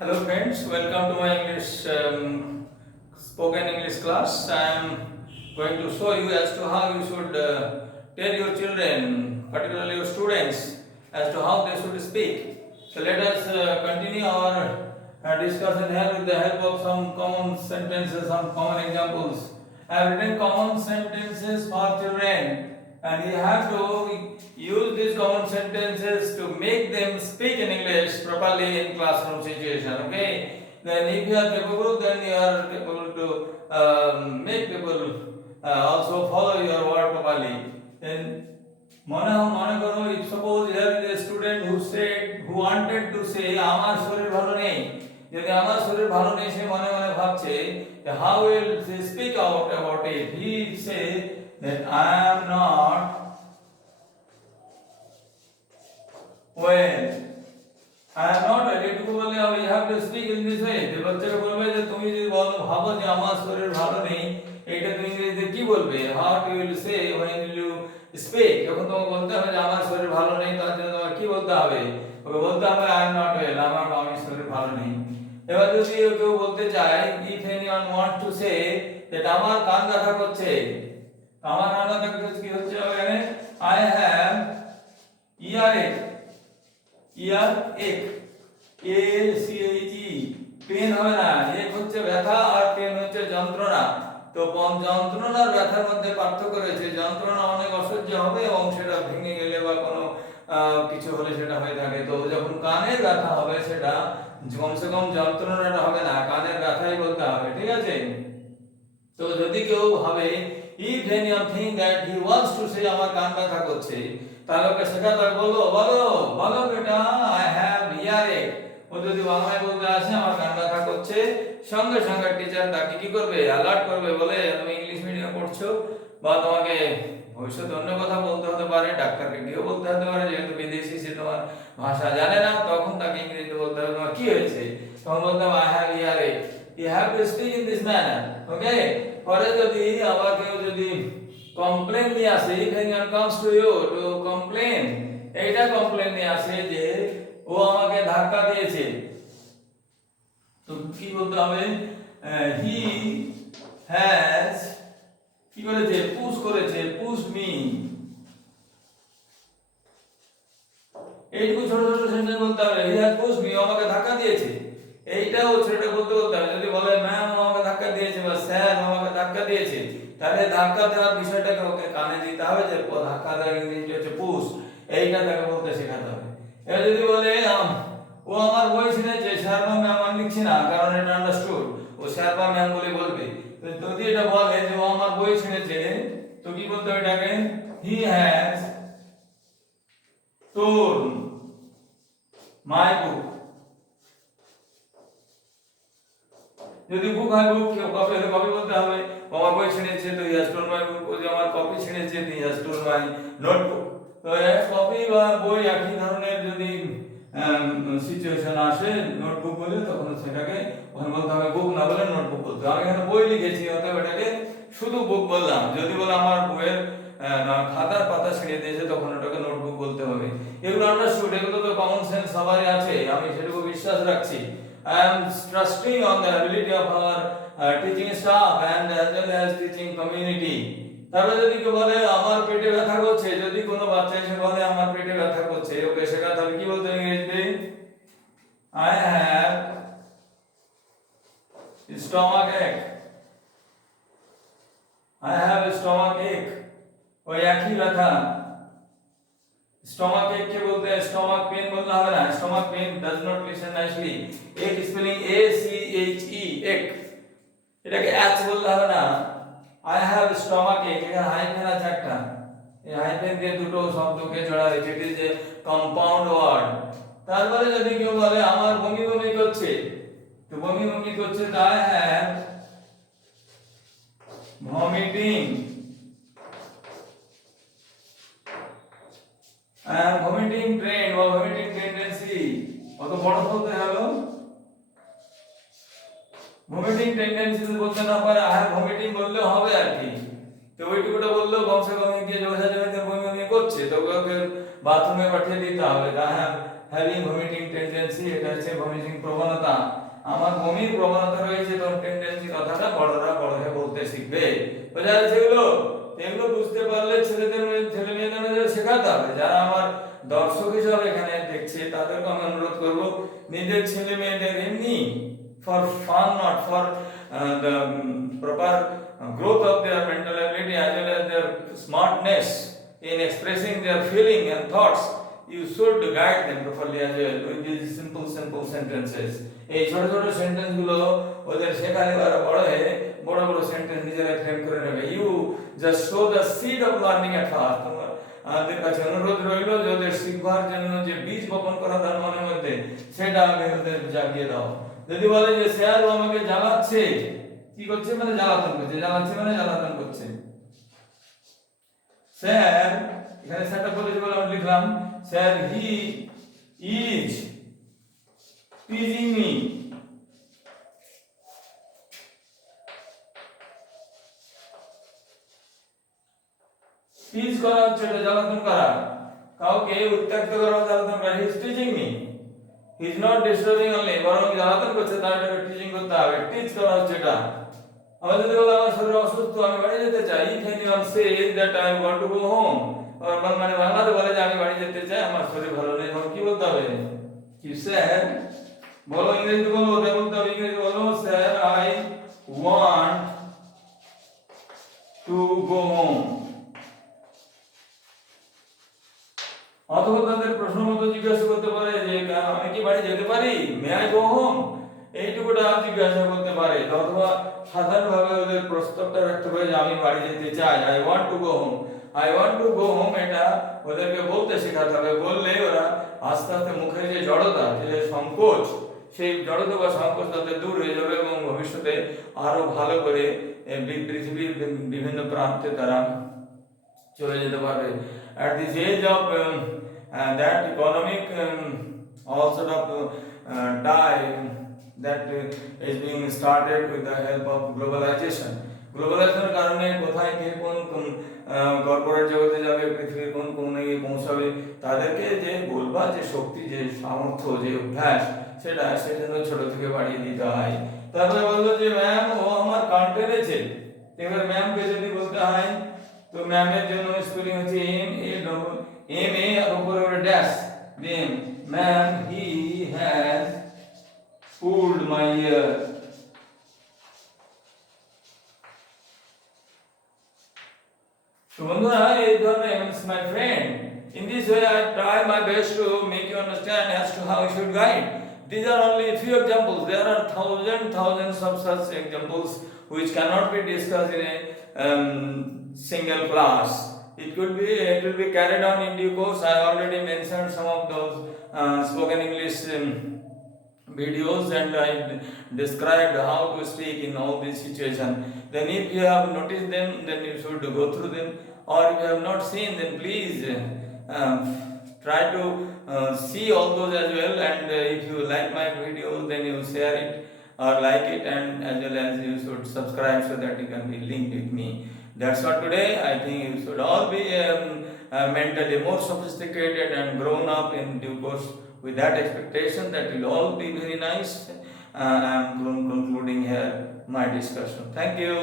Hello friends, welcome to my English spoken English class. I am going to show you as to how you should tell your children, particularly your students, as to how they should speak. So let us continue our discussion here with the help of some common sentences, some common examples. I have written common sentences for children, and you have to use these common sentences to make them speak in English properly in classroom situation. Okay, then if you are capable, then you are capable to make people also follow your word properly. Then মনে করো, if suppose here is a student who wanted to say আমার শরীর ভালো নেই, যদি আমার শরীর ভালো নেই সে মনে মনে ভাবছে, how will he speak out about it? He say that I am not well. I am not well. এটুকু বললে হবে, you have to speak in this way. যে বাচ্চাকে বলবে যে তুমি যদি বলো ভাবো যে আমার শরীর ভালো নেই, এটা তুমি ইংরেজিতে কি বলবে? How do you say when you speak? যখন তোমাকে বলতে হবে যে আমার শরীর ভালো নেই, তার জন্য তোমাকে কি বলতে হবে? ওকে বলতে হবে I am not well. আমার শরীর ভালো নেই। এবার যদি কেউ বলতে চায়, if anyone wants to say that আমার কান ব্যথা করছে, আমার কান ব্যথা করছে, কি হচ্ছে এখানে? I have earache. earache, A-C-H-E, pain হবে না, এক হচ্ছে ব্যথা আর পেন হচ্ছে যন্ত্রণা। তো যন্ত্রণার ব্যথার মধ্যে পার্থক্য রয়েছে। যন্ত্রণা অনেক অসহ্য হবে এবং সেটা ভেঙে গেলে বা কোনো কিছু হলে সেটা হয়ে থাকে। তো যখন কানের ব্যথা হবে সেটা কমসে কম যন্ত্রণাটা হবে না, কানের ব্যথাই বলতে হবে, ঠিক আছে? তো যদি কেউ ভাবে if anyone think that he wants to say আমার কান ব্যথা করছে, তাহলে ওকে শেখাতে হবে, বলো বলো বলো বেটা I have earache। ও যদি বাংলায় বলতে আসে আমার কান ব্যথা করছে, সঙ্গে সঙ্গে টিচার তাকে কি করবে? অ্যালার্ট করবে, বলে তুমি ইংলিশ মিডিয়ামে পড়ছো বা তোমাকে ভবিষ্যতে অন্য কথা বলতে হতে পারে, ডাক্তারকে গিয়ে বলতে হতে পারে, যেহেতু বিদেশি সে তোমার ভাষা জানে না, তখন তাকে ইংরেজিতে বলতে হবে তোমার কি হয়েছে, তখন বলতে হবে I have earache. You have to speak in this manner, okay? পরে যদি আবার কেউ যদি কমপ্লেন নিয়ে আসে, if anyone comes to you to complain, এইটা কমপ্লেন নিয়ে আসে যে ও আমাকে ধাক্কা দিয়েছে, তো কি বলতে হবে? he has কি করেছে? পুশ করেছে, পুশ মি। এইটুকু ছোট ছোট সেন্টেন্স বলতে হবে, he has pushed me, আমাকে ধাক্কা দিয়েছে। এইটাও ছোট বলতে হবে। যদি বলে ম্যাম আমাকে ধাক্কা দিয়েছে বা স্যার আমাকে ধাক্কা দিয়েছে, তাহলে ধাক্কা দেওয়ার বিষয়টাকে ওকে কানে দিতে হবে যে ধাক্কা দেওয়ার ইংরেজি হচ্ছে পুশ, এইটা তাকে বলতে শেখাতে হবে। এবার যদি বলে ও আমার বই ছিঁড়েছে, স্যার বা ম্যাম আমি লিখছি না, কারণ এটা আন্ডারস্টুড, ও স্যার বা ম্যাম বলে বলবে। তো যদি এটা বলে যে ও আমার বই ছিঁড়েছে, তো কি বলতে হবে এটাকে? he has torn my book। যদি বুক হয় বুক, কপি হলে কপি বলতে হবে। আমার বই ছিঁড়েছে, তো he has torn my book। ও যে আমার কপি ছিঁড়েছে, he has torn my notebook। তো কপি বা বই একই ধরনের যদি সিচুয়েশন আসে নোটবুক বলে, তখন সেটাকে ওখানে বলতে হবে বুক, না বলে নোটবুক বলতে হবে। আমি এখানে বই লিখেছি, অতএব এটাকে শুধু বুক বললাম। যদি বলে আমার বইয়ের খাতার পাতা ছিঁড়ে দিয়েছে, তখন ওটাকে নোটবুক বলতে হবে। এগুলো আন্ডারস্টুড, এগুলো তো কমন সেন্স সবারই আছে, আমি সেটুকু বিশ্বাস রাখছি। I am trusting on the ability of our teaching staff and as well as teaching community. তারপরে যদি কেউ বলে আমার পেটে ব্যথা করছে, যদি কোনো বাচ্চা এসে বলে আমার পেটে ব্যথা করছে, ওকে শেখাতে হবে কি বলতে হবে ইংরেজিতে? I have stomach ache. I have stomach ache। ওই একই ব্যথা। স্টমাক এক কে বলতে হয়, স্টমাক পেন বললে হবে না। Stomach pain does not listen nicely. এক spelling A C H E, এক, এটাকে এচ বললে হবে না। I have stomach ache, এখানে হাইফেন আছে একটা, এই হাইফেন দিয়ে দুটো শব্দকে জোড়া হয়েছে, it is a compound word. তারপরে যদি কেউ বলে আমার বমি বমি করছে, তো বমি বমি করছে, I have vomiting। I am vomiting trend or vomiting tendency। কত বড় বলতে হলো, vomiting tendency বলতে না পারে I have vomiting বললে হবে আর কি। তো ওইটুকুটা বললেও কমসে কম দিয়ে বোঝা যাবে বমি বমি করছে, তো ওকে বাথরুমে পাঠিয়ে দিতে হবে I am having vomiting tendency। Tendency, এটা হচ্ছে ভমিটিং প্রবণতা। আমার বমির প্রবণতা রয়েছে, তো টেন্ডেন্সি কথাটা বড়রা বড় হয়ে বলতে শিখবে। বোঝা যাচ্ছে এগুলো? এগুলো বুঝতে পারলে ছেলে মেয়েদের শেখাতে হবে। যারা আমার দর্শক হিসাবে এখানে দেখছে তাদেরকে আমি অনুরোধ করব, নিজের ছেলে মেয়েদের এমনি for fun, not for the proper growth of their mental ability as well as their smartness in expressing their feeling and thoughts, you should guide them properly as well with these simple sentences. এই ছোট ছোট sentence গুলো ওদের শেখালে ওরা বড় হয়ে বড় বড় সেন্টেন্স নিজেরা ফ্রেম করে নেবে। You just show the seed of learning at first. আমাদের কাছে অনুরোধ রইল যে ওদের শিখবার জন্য যে বীজ বপন করা তার মনের মধ্যে, সেটা আগে ওদের জাগিয়ে দাও। যদি বলে যে স্যার ও আমাকে জ্বালাচ্ছে, কি করছে? মানে জ্বালাতন করছে। জ্বালাচ্ছে মানে জ্বালাতন করছে। স্যার, এখানে স্যারটা বলেছে বলে আমি লিখলাম, sir he is teasing me. Tease করা হচ্ছে, এটা জ্বালাতন করা। কাউকে উত্ত্যক্ত করা জ্বালাতন করা। হি is teasing me, he is not disturbing only, বরং জ্বালাতন করছে, তার এটাকে টিজিং করতে হবে। টিজ করা হচ্ছে এটা। আমার যদি বলে আমার শরীর অসুস্থ, আমি বাড়ি যেতে চাই, if anyone says that I want to go home, আর মানে বাংলাতে বলে যে আমি বাড়ি যেতে চাই, আমার শরীর ভালো নেই, তখন কি বলতে হবে? কি স্যার বলো, ইংরেজি বলো, ওটা বলতে হবে। ইংরেজি বলো, sir I want to go home. অথবা তাদের প্রশ্ন মতো জিজ্ঞাসা করতে পারে যে আমি কি বাড়ি যেতে পারি, মে আই গো হোম, এইটুকুটা জিজ্ঞাসা করতে পারে। অথবা সাধারণভাবে ওদের প্রস্তাবটা রাখতে পারে যে আমি বাড়ি যেতে চাই, I want to go home. I want to go home, এটা ওদেরকে বলতে শেখাতে হবে। বললে ওরা আস্তে আস্তে মুখের যে জড়তা, যে সংকোচ, সেই জড়তা বা সংকোচ তাদের দূর হয়ে যাবে এবং ভবিষ্যতে আরো ভালো করে পৃথিবীর বিভিন্ন প্রান্তে তারা চলে যেতে পারবে। At this age of that economic all sort of time that is being started with the help of globalization. গ্লোবালাইজেশনের কারণে কোথায় কে কোন কর্পোরেট জগতে যাবে, পৃথিবীর কোন কোণে গিয়ে পৌঁছাবে, তাদেরকে যে বলবা যে শক্তি, যে সামর্থ্য, যে অভ্যাস, সেটা সেজন্য ছোট থেকে বাড়িয়ে দিতে হয়। তারপরে বললো যে ম্যাম ও আমার কান টেনেছে। এবার ম্যামকে যদি বলতে হয়, তো ম্যামের জন্য স্পেলিং হচ্ছে এম এ আর উপরে একটা dash, name, ma'am he has pulled my ear. তো বন্ধুরা, এই ধরনের my friend, in this way I try my best to make you understand as to how you should guide. These are only a few examples. There are thousands of such examples which cannot be discussed in a single class. It will be carried on in due course. I already mentioned some of those spoken English videos, and I described how to speak in all these situations. Then if you have noticed them, then you should go through them, or if you have not seen them, please try to see all those as well. And if you like my videos, then you share it or like it, and as well as you should subscribe so that you can be linked with me. That's what today. I think you should all be mentally more sophisticated and grown up in due course. With that expectation, that will all be very nice. I am concluding here my discussion. Thank you.